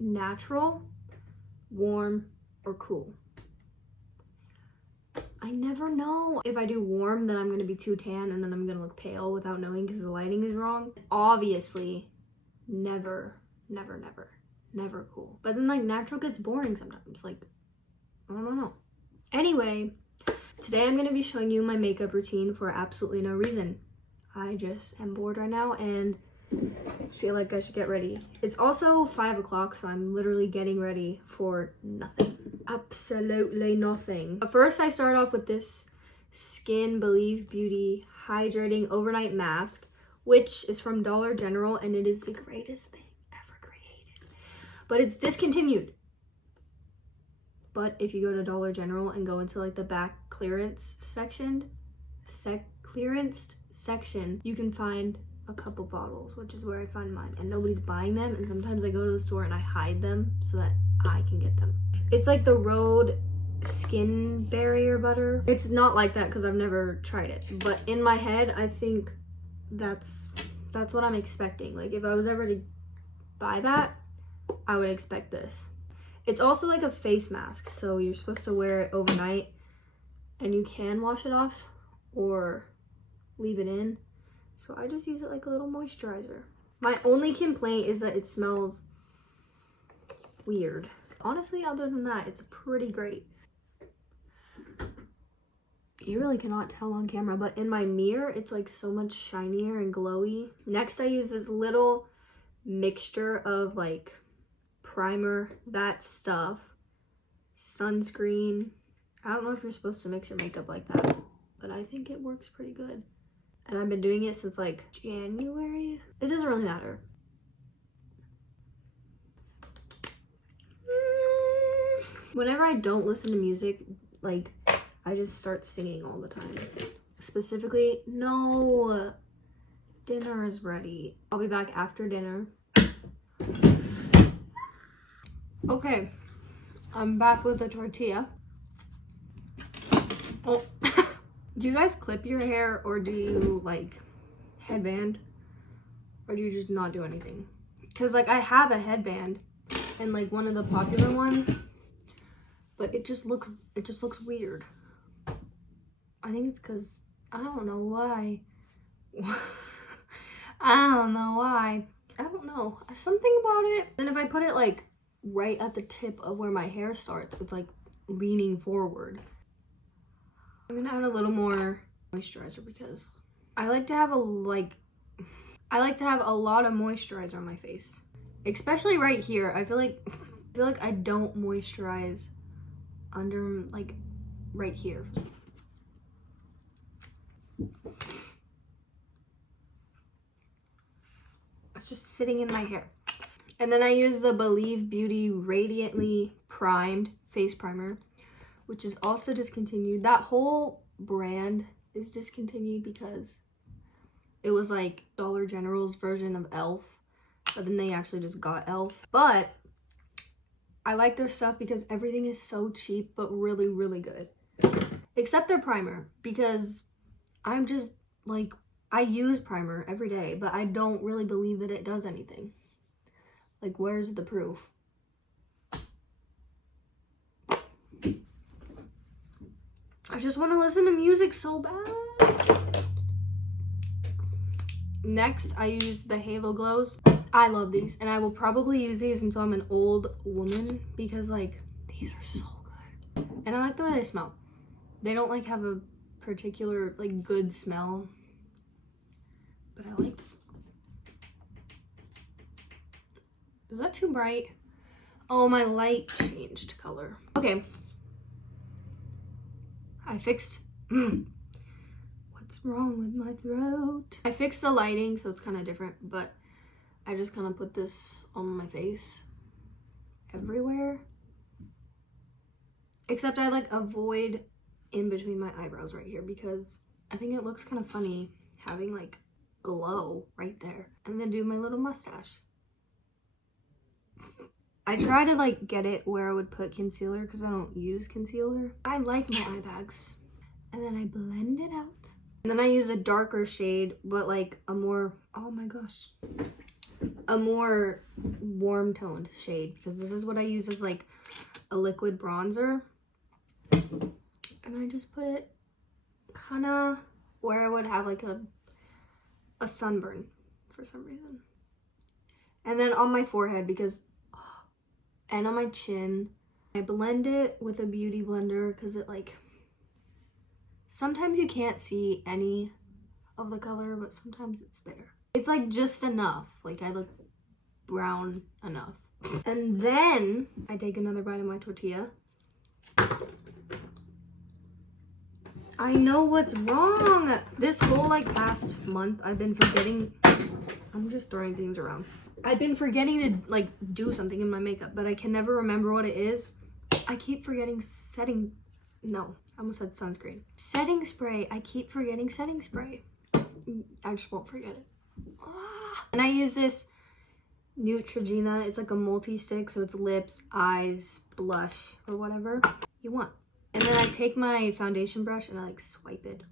natural, warm, or cool. I never know. If I do warm, then I'm gonna be too tan and then I'm gonna look pale without knowing because the lighting is wrong. Obviously, never cool. But then like natural gets boring sometimes. Like, I don't know. Anyway, today I'm gonna be showing you my makeup routine for absolutely no reason. I just am bored right now and feel like I should get ready. It's also 5 o'clock, so I'm literally getting ready for nothing. Absolutely nothing. But first I start off with this Skin Believe Beauty Hydrating Overnight Mask, which is from Dollar General, and it is the greatest thing ever created. But it's discontinued. But if you go to Dollar General and go into like the back clearance section, you can find a couple bottles, which is where I find mine, and nobody's buying them, and sometimes I go to the store and I hide them so that I can get them. It's like the Rhode Skin Barrier Butter. It's not like that because I've never tried it, but in my head I think that's what I'm expecting. Like if I was ever to buy that, I would expect this. It's also like a face mask, so you're supposed to wear it overnight and you can wash it off or leave it in. So I just use it like a little moisturizer. My only complaint is that it smells weird. Honestly, other than that, it's pretty great. You really cannot tell on camera, but in my mirror, it's like so much shinier and glowy. Next, I use this little mixture of like primer, that stuff, sunscreen. I don't know if you're supposed to mix your makeup like that, but I think it works pretty good. And I've been doing it since like January. It doesn't really matter. Whenever I don't listen to music, like I just start singing all the time. Specifically, no, dinner is ready. I'll be back after dinner. Okay, I'm back with the tortilla. Oh. Do you guys clip your hair, or do you like headband, or do you just not do anything? Because like I have a headband and like one of the popular ones, but it just looks weird. I think it's because I don't know why. I don't know, something about it. And if I put it like right at the tip of where my hair starts, it's like leaning forward. I'm gonna add a little more moisturizer because I like to have a lot of moisturizer on my face, especially right here. I feel like I don't moisturize under like right here. It's just sitting in my hair. And then I use the Believe Beauty Radiantly Primed Face Primer, which is also discontinued. That whole brand is discontinued because it was like Dollar General's version of e.l.f., but then they actually just got e.l.f. But I like their stuff because everything is so cheap but really, really good. Except their primer, because I'm just like, I use primer every day, but I don't really believe that it does anything. Like, where's the proof? I just want to listen to music so bad. Next, I use the Halo Glows. I love these, and I will probably use these until I'm an old woman because like these are so good. And I like the way they smell. They don't like have a particular like good smell, but I like this. Is that too bright? Oh, my light changed color. Okay. I fixed, what's wrong with my throat? I fixed the lighting, so it's kind of different, but I just kind of put this on my face everywhere. Except I like avoid in between my eyebrows right here because I think it looks kind of funny having like glow right there. And then do my little mustache. I try to like get it where I would put concealer because I don't use concealer. I like my eye bags. And then I blend it out. And then I use a darker shade, but like a more, oh my gosh, a more warm toned shade because this is what I use as like a liquid bronzer. And I just put it kind of where I would have like a sunburn for some reason. And then on my forehead and on my chin, I blend it with a beauty blender because it like, sometimes you can't see any of the color, but sometimes it's there. It's like just enough, like I look brown enough. And then I take another bite of my tortilla. I know what's wrong. This whole like past month, I've been forgetting. I'm just throwing things around. I've been forgetting to like do something in my makeup, but I can never remember what it is. I keep forgetting no, I almost said sunscreen. Setting spray. I keep forgetting setting spray. I just won't forget it. And I use this Neutrogena. It's like a multi-stick, so it's lips, eyes, blush, or whatever you want. And then I take my foundation brush and I like swipe it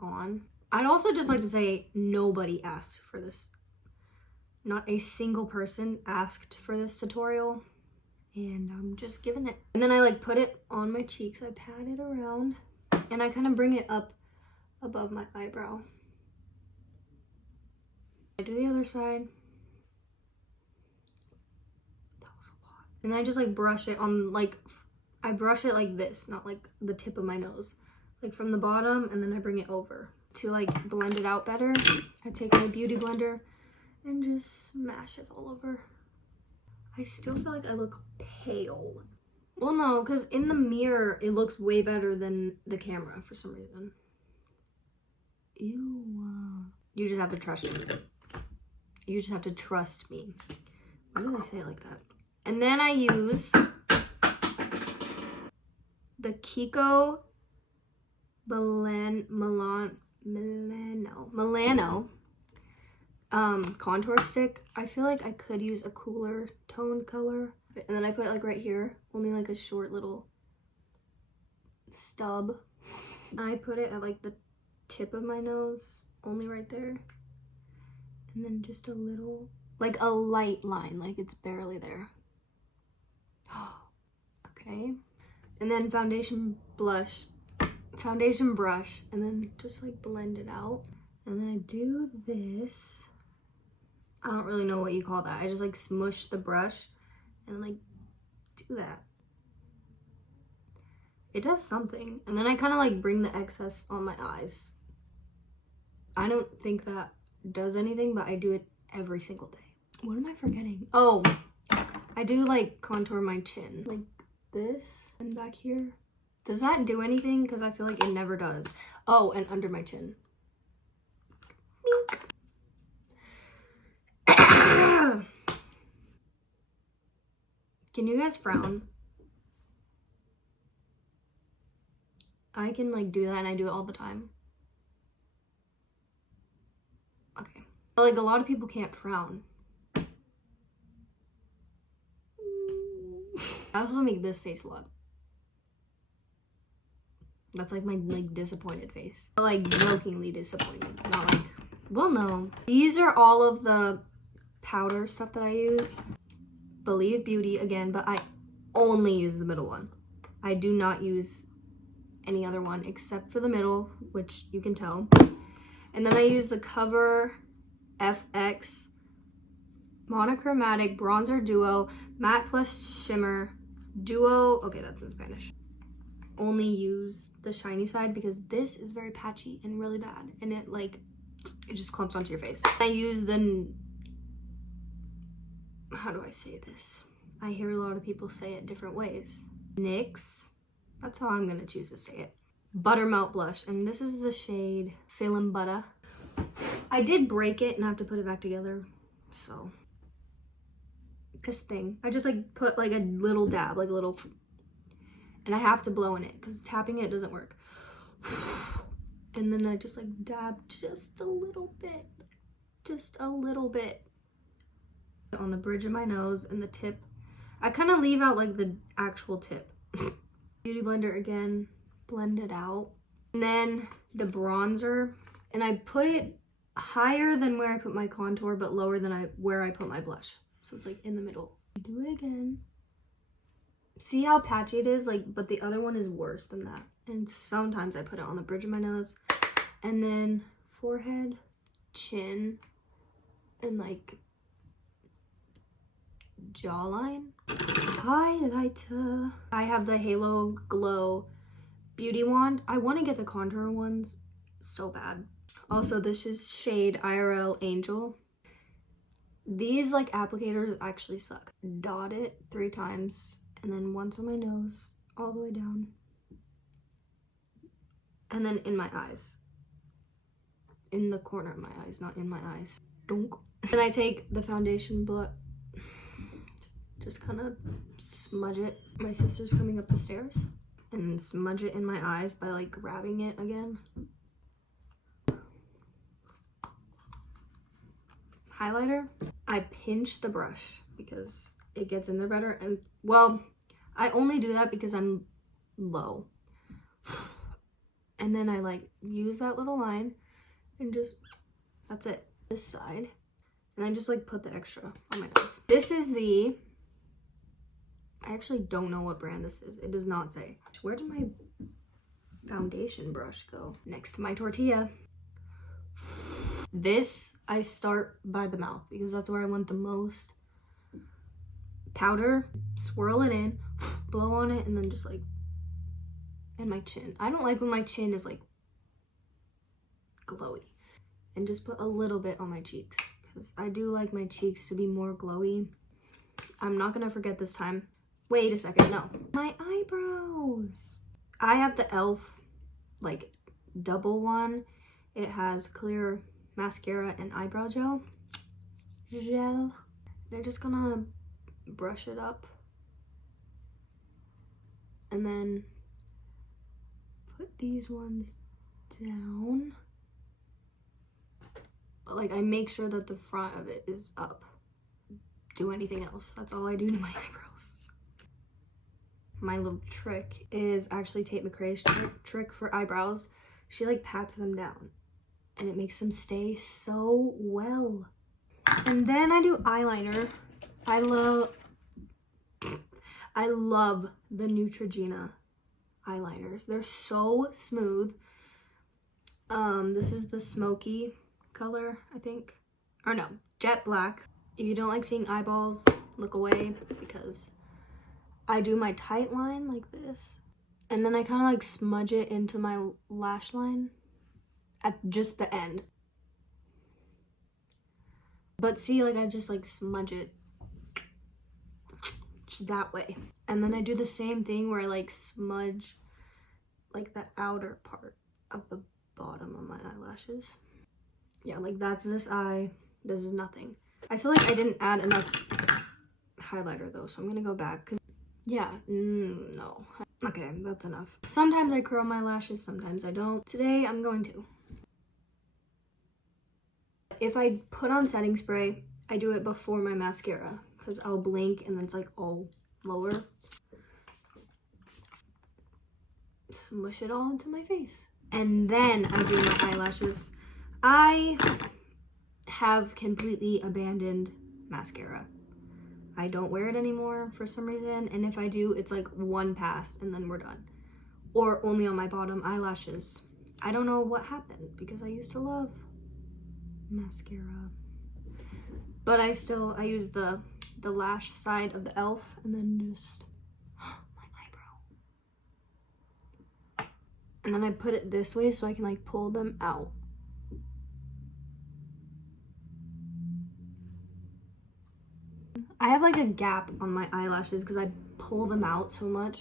on. I'd also just like to say nobody asked for this. Not a single person asked for this tutorial. And I'm just giving it. And then I like put it on my cheeks. I pat it around and I kind of bring it up above my eyebrow. I do the other side. That was a lot. And I just like brush it on like, I brush it like this, not like the tip of my nose. Like from the bottom, and then I bring it over. To like blend it out better, I take my beauty blender and just smash it all over. I still feel like I look pale. Well, no, because in the mirror, it looks way better than the camera for some reason. Ew. You just have to trust me. You just have to trust me. Why did I say it like that? And then I use the Kiko Milano contour stick. I feel like I could use a cooler toned color. And then I put it like right here, only like a short little stub. I put it at like the tip of my nose, only right there. And then just a little, like a light line, like it's barely there. Okay. And then foundation brush, and then just like blend it out. And then I do this. I don't really know what you call that. I just like smush the brush and like do that. It does something. And then I kind of like bring the excess on my eyes. I don't think that does anything, but I do it every single day. What am I forgetting? Oh, I do like contour my chin like this and back here. Does that do anything? Because I feel like it never does. Oh, and under my chin. Can you guys frown? I can like do that and I do it all the time. Okay. But like a lot of people can't frown. I also make this face a lot. That's like my like disappointed face. But, like jokingly disappointed. Not like, well, no. These are all of the powder stuff that I use. Believe Beauty again, but I only use the middle one. I do not use any other one except for the middle, which you can tell. And then I use the Cover FX Monochromatic Bronzer Duo Matte Plus Shimmer Duo. Okay, that's in Spanish. Only use the shiny side because this is very patchy and really bad. And it like, it just clumps onto your face. I use the, how do I say this? I hear a lot of people say it different ways. NYX, that's how I'm gonna choose to say it. Buttermelt blush, and this is the shade Film Butter. I did break it and I have to put it back together, so. This thing, I just like put like a little dab, like a little, and I have to blow in it because tapping it doesn't work. And then I just like dab just a little bit on the bridge of my nose and the tip. I kind of leave out like the actual tip. Beauty blender again, blend it out. And then the bronzer, and I put it higher than where I put my contour, but lower than where I put my blush. So it's like in the middle. Do it again. See how patchy it is? Like, but the other one is worse than that. And sometimes I put it on the bridge of my nose. And then forehead, chin, and like jawline. Highlighter. I have the Halo Glow Beauty Wand. I want to get the contour ones so bad. Also, this is shade IRL Angel. These like applicators actually suck. Dot it 3 times and then once on my nose all the way down. And then in my eyes. In the corner of my eyes, not in my eyes. Donk. Then I take the foundation just kind of smudge it. My sister's coming up the stairs. And smudge it in my eyes by like grabbing it again. Highlighter, I pinch the brush because it gets in there better. And well, I only do that because I'm low. And then I like use that little line and just, that's it. This side. And I just like put the extra on my nose. This is the, I actually don't know what brand this is. It does not say. Where did my foundation brush go? Next to my tortilla. This, I start by the mouth because that's where I want the most powder. Swirl it in, blow on it, and then just like, and my chin. I don't like when my chin is like glowy. And just put a little bit on my cheeks because I do like my cheeks to be more glowy. I'm not gonna forget this time. Wait a second, no. My eyebrows. I have the e.l.f. like double one. It has clear mascara and eyebrow gel. And I'm just gonna brush it up. And then put these ones down. But like I make sure that the front of it is up. Do anything else. That's all I do to my eyebrows. My little trick is actually Tate McRae's trick for eyebrows. She like pats them down and it makes them stay so well. And then I do eyeliner. I love the Neutrogena eyeliners. They're so smooth. This is the smoky color, I think. Or no, jet black. If you don't like seeing eyeballs, look away because I do my tight line like this. And then I kind of like smudge it into my lash line at just the end. But see, like I just like smudge it just that way. And then I do the same thing where I like smudge like the outer part of the bottom of my eyelashes. Yeah, like that's this eye. This is nothing. I feel like I didn't add enough highlighter though, so I'm gonna go back because yeah, no. Okay, that's enough. Sometimes I curl my lashes, sometimes I don't. Today I'm going to. If I put on setting spray, I do it before my mascara because I'll blink and then it's like all lower. Smush it all into my face. And then I do my eyelashes. I have completely abandoned mascara. I don't wear it anymore for some reason, and if I do, it's like one pass and then we're done. Or only on my bottom eyelashes. I don't know what happened because I used to love mascara. But I use the lash side of the e.l.f. and then just my eyebrow. And then I put it this way so I can like pull them out. I have like a gap on my eyelashes because I pull them out so much.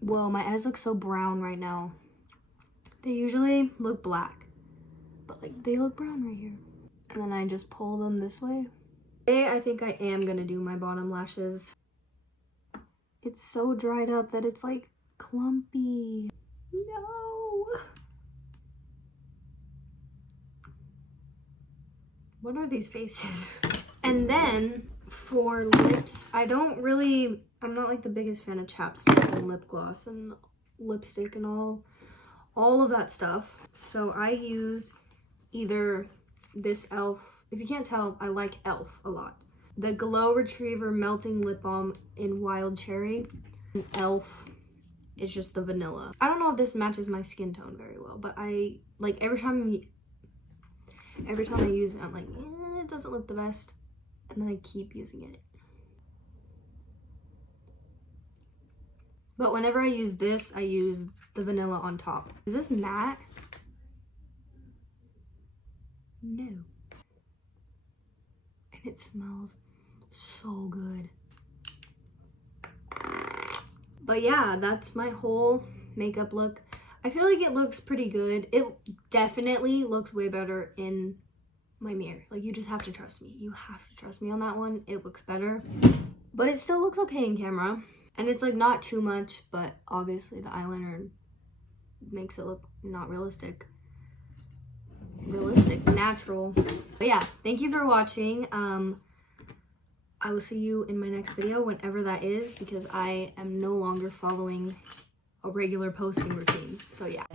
Whoa, my eyes look so brown right now. They usually look black, but like they look brown right here. And then I just pull them this way. Today I think I am gonna do my bottom lashes. It's so dried up that it's like clumpy. No. What are these faces? And then for lips, I'm not like the biggest fan of chapstick and lip gloss and lipstick and all of that stuff. So I use either this e.l.f. If you can't tell, I like e.l.f. a lot. the Glow Retriever Melting Lip Balm in Wild Cherry. And e.l.f. is just the vanilla. I don't know if this matches my skin tone very well, but I, like, every time I use it, I'm like, it doesn't look the best. And then I keep using it. But whenever I use this, I use the vanilla on top. Is this matte? No. And it smells so good. But yeah, that's my whole makeup look. I feel like it looks pretty good. It definitely looks way better in my mirror. Like, you just have to trust me. You have to trust me on that one. It looks better. But it still looks okay in camera. And it's like not too much, but obviously the eyeliner makes it look not realistic. Natural. But yeah, thank you for watching. I will see you in my next video, whenever that is, because I am no longer following a regular posting routine. So yeah.